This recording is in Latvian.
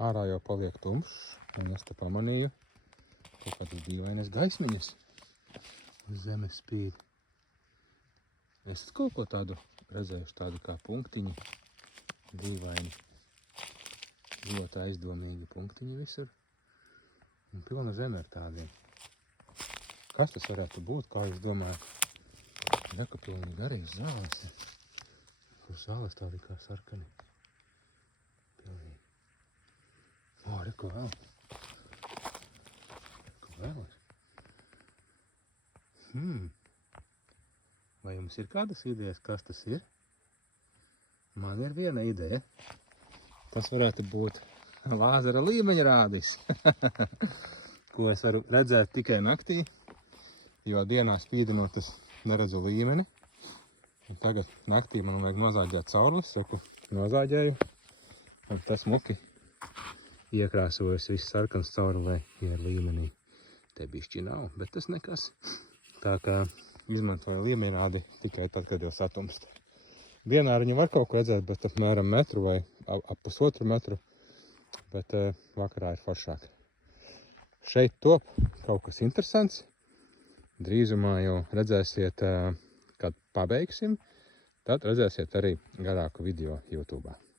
Ārā jau paliek tumšs, un es te pamanīju kaut kādas dīvainas gaismiņas uz zemes spīd. Es kaut ko tādu redzējuši, tādu kā punktiņi, dīvaini. Ļoti aizdomīgi punktiņi visur. Un pilna zeme ar tādiem. Kas tas varētu būt, kā jūs domājat? Reku pilnīgi arī zāles. Kur zāles tādi kā sarkani. Pilnīgi. O, reku vēl. Reku vēlas. Vai jums ir kādas idejas, kas tas ir? Man ir viena ideja. Tas varētu būt lāzera līmeņa rādis, ko es varu redzēt tikai naktī, jo dienā spīdinot es neredzu līmeni. Un tagad naktī man vajag nozāģēt caurules, saku, nozāģēju, un tas muki iekrāsojas viss sarkans caurulē, ja ir līmenī. Te bišķi nav, bet tas nekas. Tā kā izmantoju līmeņrādi tikai tad, kad jau satumst. Dienā viņu var kaut ko redzēt, bet apmēram metru vai ap pusotru metru, bet vakarā ir foršāk. Šeit top kaut kas interesants. Drīzumā jau redzēsiet, kad pabeigsim, tad redzēsiet arī garāku video YouTube'ā.